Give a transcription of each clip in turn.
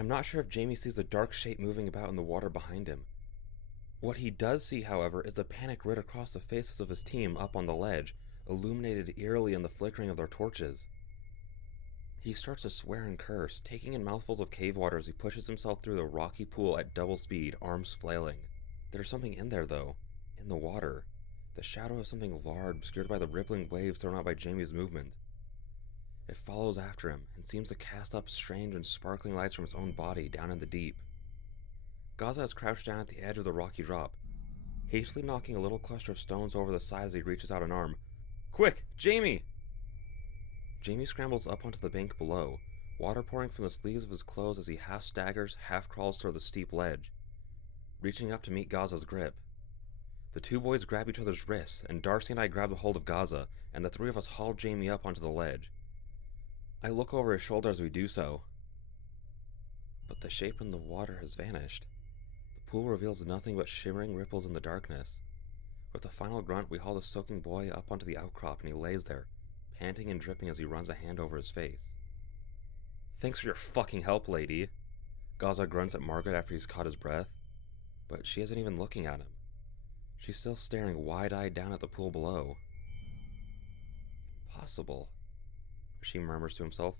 I'm not sure if Jamie sees the dark shape moving about in the water behind him. What he does see, however, is the panic writ across the faces of his team up on the ledge, illuminated eerily in the flickering of their torches. He starts to swear and curse, taking in mouthfuls of cave water as he pushes himself through the rocky pool at double speed, arms flailing. There's something in there, though. In the water. The shadow of something large, obscured by the rippling waves thrown out by Jamie's movement. It follows after him, and seems to cast up strange and sparkling lights from its own body down in the deep. Gaza is crouched down at the edge of the rocky drop, hastily knocking a little cluster of stones over the side as he reaches out an arm. Quick, Jamie! Jamie scrambles up onto the bank below, water pouring from the sleeves of his clothes as he half staggers, half crawls toward the steep ledge, reaching up to meet Gaza's grip. The two boys grab each other's wrists, and Darcy and I grab a hold of Gaza, and the three of us haul Jamie up onto the ledge. I look over his shoulder as we do so, but the shape in the water has vanished. The pool reveals nothing but shimmering ripples in the darkness. With a final grunt, we haul the soaking boy up onto the outcrop, and he lays there, panting and dripping as he runs a hand over his face. Thanks for your fucking help, lady. Gaza grunts at Margaret after he's caught his breath, but she isn't even looking at him. She's still staring wide-eyed down at the pool below. Impossible, she murmurs to himself.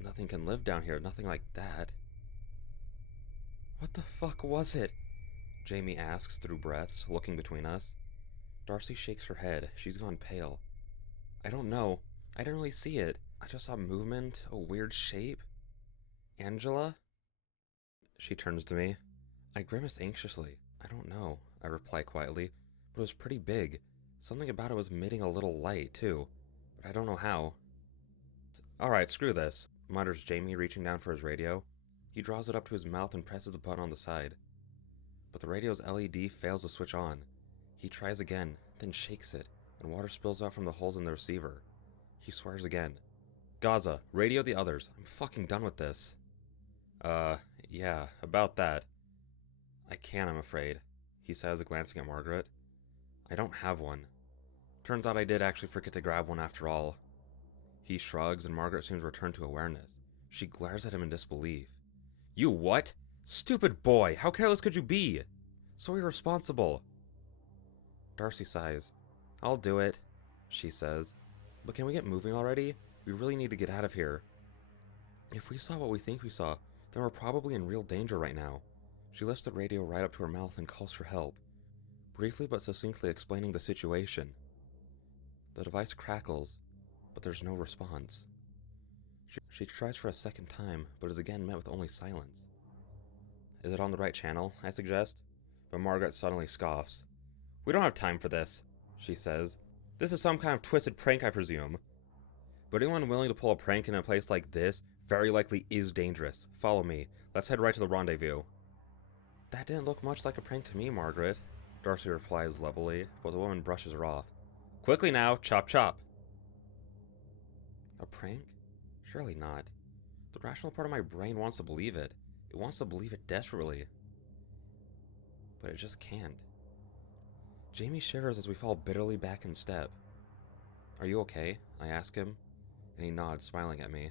Nothing can live down here, nothing like that. What the fuck was it? Jamie asks through breaths, looking between us. Darcy shakes her head. She's gone pale. I don't know. I didn't really see it. I just saw movement, a weird shape. Angela? She turns to me. I grimace anxiously. I don't know, I reply quietly, but it was pretty big. Something about it was emitting a little light, too, but I don't know how. Alright, screw this, mutters Jamie, reaching down for his radio. He draws it up to his mouth and presses the button on the side. But the radio's LED fails to switch on. He tries again, then shakes it, and water spills out from the holes in the receiver. He swears again. Gaza, radio the others. I'm fucking done with this. Yeah, about that. I can't, I'm afraid, he says, glancing at Margaret. I don't have one. Turns out I did actually forget to grab one after all. He shrugs, and Margaret seems to return to awareness. She glares at him in disbelief. You what? Stupid boy! How careless could you be? So irresponsible. Darcy sighs. I'll do it, she says. But can we get moving already? We really need to get out of here. If we saw what we think we saw, then we're probably in real danger right now. She lifts the radio right up to her mouth and calls for help, briefly but succinctly explaining the situation. The device crackles, but there's no response. She tries for a second time, but is again met with only silence. Is it on the right channel? I suggest, but Margaret suddenly scoffs. We don't have time for this, she says. This is some kind of twisted prank, I presume. But anyone willing to pull a prank in a place like this very likely is dangerous. Follow me. Let's head right to the rendezvous. That didn't look much like a prank to me, Margaret, Darcy replies levelly, but the woman brushes her off. Quickly now, chop chop. A prank? Surely not. The rational part of my brain wants to believe it. It wants to believe it desperately. But it just can't. Jamie shivers as we fall bitterly back in step. Are you okay? I ask him, and he nods, smiling at me.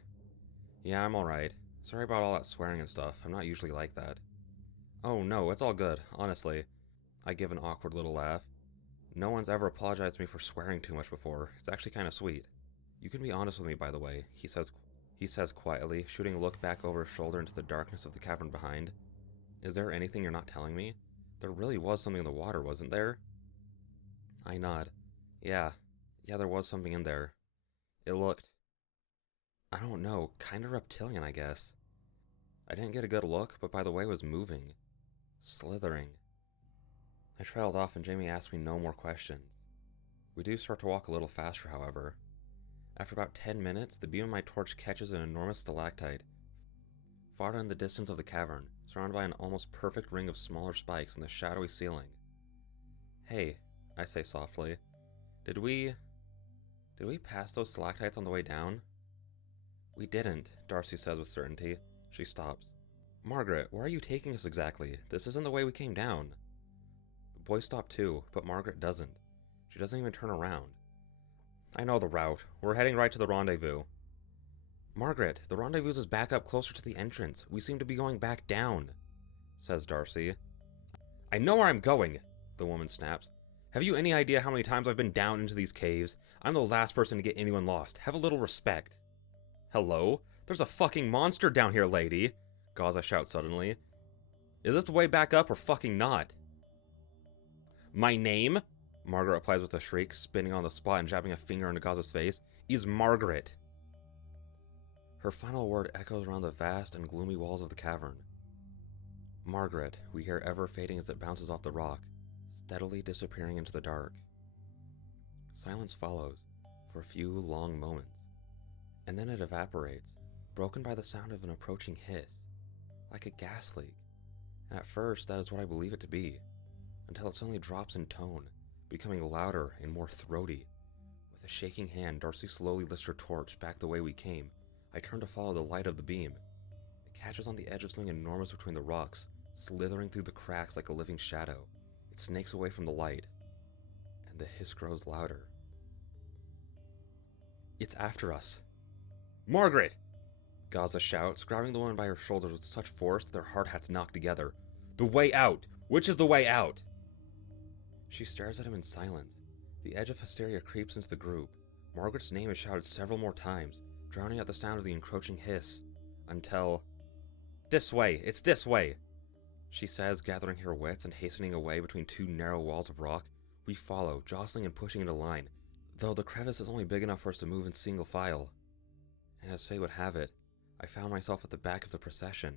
Yeah, I'm alright. Sorry about all that swearing and stuff. I'm not usually like that. Oh no, it's all good, honestly. I give an awkward little laugh. No one's ever apologized to me for swearing too much before. It's actually kind of sweet. You can be honest with me, by the way, he says quietly, shooting a look back over his shoulder into the darkness of the cavern behind. Is there anything you're not telling me? There really was something in the water, wasn't there? I nod. Yeah, there was something in there. It looked, I don't know, kind of reptilian, I guess. I didn't get a good look, but by the way it was moving. Slithering. I trailed off and Jamie asked me no more questions. We do start to walk a little faster, however. After about 10 minutes, the beam of my torch catches an enormous stalactite, far in the distance of the cavern, surrounded by an almost perfect ring of smaller spikes in the shadowy ceiling. Hey, I say softly, did we pass those stalactites on the way down? We didn't, Darcy says with certainty. She stops. Margaret, where are you taking us exactly? This isn't the way we came down. The boys stop too, but Margaret doesn't. She doesn't even turn around. I know the route. We're heading right to the rendezvous. Margaret, the rendezvous is back up closer to the entrance. We seem to be going back down, says Darcy. I know where I'm going, the woman snaps. Have you any idea how many times I've been down into these caves? I'm the last person to get anyone lost. Have a little respect. Hello? There's a fucking monster down here, lady, Gaza shouts suddenly. Is this the way back up or fucking not? My name, Margaret replies with a shriek, spinning on the spot and jabbing a finger into Gaza's face, is Margaret. Her final word echoes around the vast and gloomy walls of the cavern. Margaret, we hear ever fading as it bounces off the rock, steadily disappearing into the dark. Silence follows, for a few long moments, and then it evaporates, broken by the sound of an approaching hiss, like a gas leak, and at first that is what I believe it to be, until it suddenly drops in tone, becoming louder and more throaty. With a shaking hand, Darcy slowly lifts her torch back the way we came. I turn to follow the light of the beam. It catches on the edge of something enormous between the rocks, slithering through the cracks like a living shadow. It snakes away from the light, and the hiss grows louder. It's after us. Margaret! Gaza shouts, grabbing the woman by her shoulders with such force that their hard hats knock together. The way out! Which is the way out? She stares at him in silence. The edge of hysteria creeps into the group. Margaret's name is shouted several more times, drowning out the sound of the encroaching hiss, until... This way! It's this way! She says, gathering her wits and hastening away between two narrow walls of rock. We follow, jostling and pushing into line, though the crevice is only big enough for us to move in single file. And as fate would have it, I found myself at the back of the procession.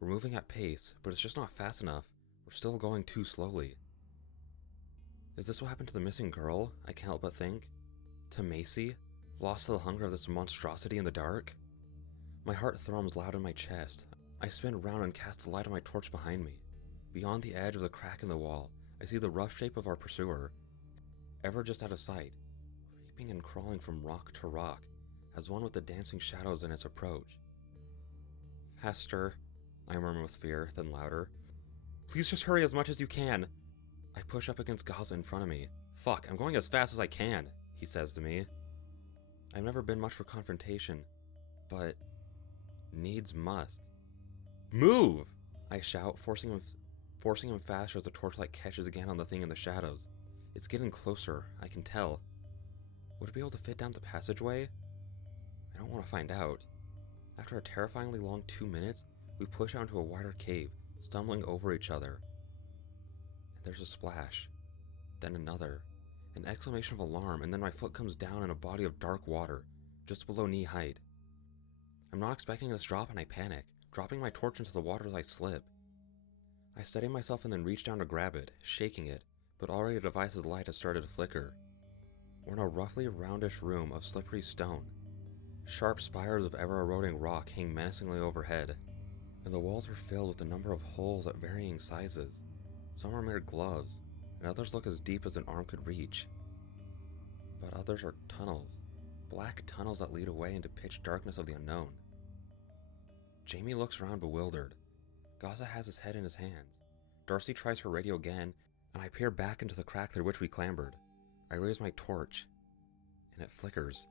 We're moving at pace, but it's just not fast enough. We're still going too slowly. Is this what happened to the missing girl? I can't help but think. To Macy, lost to the hunger of this monstrosity in the dark? My heart thrums loud in my chest. I spin around and cast the light of my torch behind me. Beyond the edge of the crack in the wall, I see the rough shape of our pursuer, ever just out of sight, creeping and crawling from rock to rock, as one with the dancing shadows in its approach. Faster, I murmur with fear, then louder. Please just hurry as much as you can. I push up against Gaza in front of me. Fuck, I'm going as fast as I can, he says to me. I've never been much for confrontation, but needs must. Move! I shout, forcing him faster as the torchlight catches again on the thing in the shadows. It's getting closer, I can tell. Would it be able to fit down the passageway? I don't want to find out. After a terrifyingly long 2 minutes, we push out into a wider cave, stumbling over each other. And there's a splash, then another, an exclamation of alarm, and then my foot comes down in a body of dark water, just below knee height. I'm not expecting this drop and I panic, dropping my torch into the water as I slip. I steady myself and then reach down to grab it, shaking it, but already the device's light has started to flicker. We're in a roughly roundish room of slippery stone. Sharp spires of ever-eroding rock hang menacingly overhead, and the walls are filled with a number of holes at varying sizes. Some are mere gloves, and others look as deep as an arm could reach. But others are tunnels, black tunnels that lead away into pitch darkness of the unknown. Jamie looks around bewildered. Gaza has his head in his hands. Darcy tries her radio again, and I peer back into the crack through which we clambered. I raise my torch, and it flickers.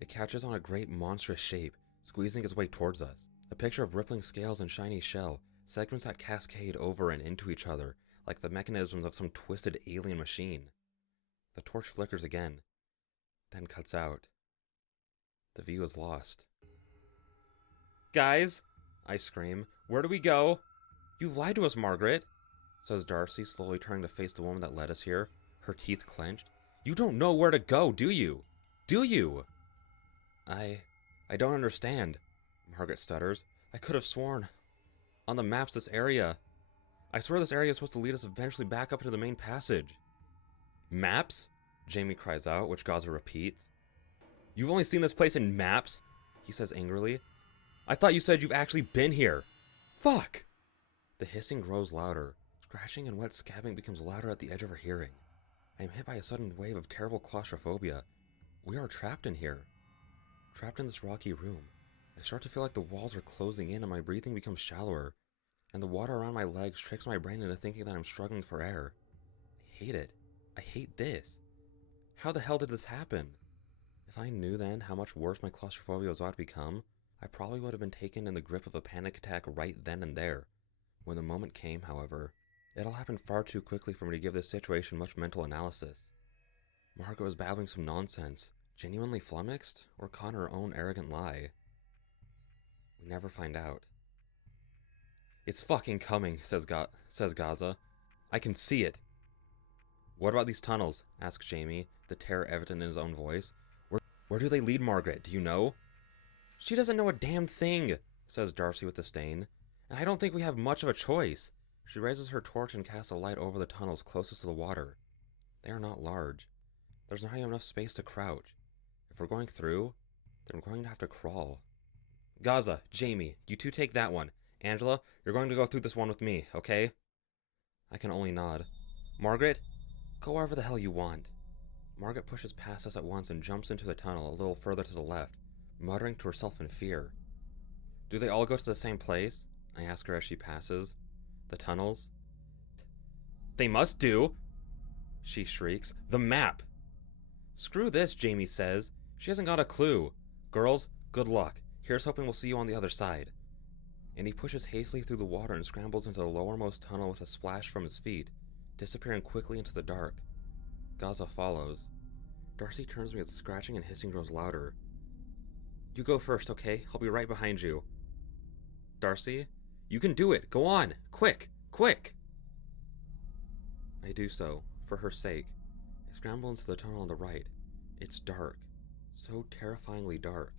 It catches on a great monstrous shape, squeezing its way towards us. A picture of rippling scales and shiny shell, segments that cascade over and into each other, like the mechanisms of some twisted alien machine. The torch flickers again, then cuts out. The view is lost. Guys, I scream, where do we go? You've lied to us, Margaret, says Darcy, slowly turning to face the woman that led us here, her teeth clenched. You don't know where to go, do you? Do you? I don't understand, Margaret stutters. I could have sworn. On the maps, this area. I swear this area is supposed to lead us eventually back up into the main passage. Maps? Jamie cries out, which Gaza repeats. You've only seen this place in maps? He says angrily. I thought you said you've actually been here. Fuck! The hissing grows louder. Scratching and wet scabbing becomes louder at the edge of her hearing. I am hit by a sudden wave of terrible claustrophobia. We are trapped in here. Trapped in this rocky room. I start to feel like the walls are closing in and my breathing becomes shallower, and the water around my legs tricks my brain into thinking that I'm struggling for air. I hate it. I hate this. How the hell did this happen? If I knew then how much worse my claustrophobia was about to become, I probably would have been taken in the grip of a panic attack right then and there. When the moment came, however, it all happened far too quickly for me to give this situation much mental analysis. Margaret was babbling some nonsense, genuinely flummoxed, or caught in her own arrogant lie. We never find out. It's fucking coming, says Gaza. I can see it. What about these tunnels? Asks Jamie, the terror evident in his own voice. Where do they lead, Margaret? Do you know? She doesn't know a damn thing, says Darcy with disdain, and I don't think we have much of a choice. She raises her torch and casts a light over the tunnels closest to the water. They are not large. There's not even enough space to crouch. If we're going through, then we're going to have to crawl. Gaza, Jamie, you two take that one. Angela, you're going to go through this one with me, okay? I can only nod. Margaret, go wherever the hell you want. Margaret pushes past us at once and jumps into the tunnel a little further to the left, muttering to herself in fear. Do they all go to the same place? I ask her as she passes. The tunnels? They must do! She shrieks. The map! Screw this, Jamie says. She hasn't got a clue. Girls, good luck. Here's hoping we'll see you on the other side. And he pushes hastily through the water and scrambles into the lowermost tunnel with a splash from his feet, disappearing quickly into the dark. Gaza follows. Darcy turns to me as the scratching and hissing grows louder. You go first, okay? I'll be right behind you. Darcy, you can do it! Go on! Quick! Quick! I do so, for her sake. I scramble into the tunnel on the right. It's dark. So terrifyingly dark.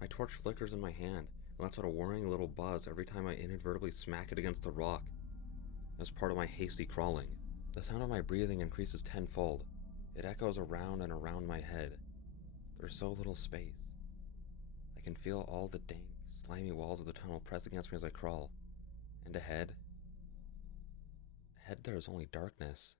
My torch flickers in my hand, and lets out a worrying little buzz every time I inadvertently smack it against the rock. As part of my hasty crawling, the sound of my breathing increases tenfold. It echoes around and around my head. There's so little space. I can feel all the dank, slimy walls of the tunnel press against me as I crawl. And ahead there is only darkness.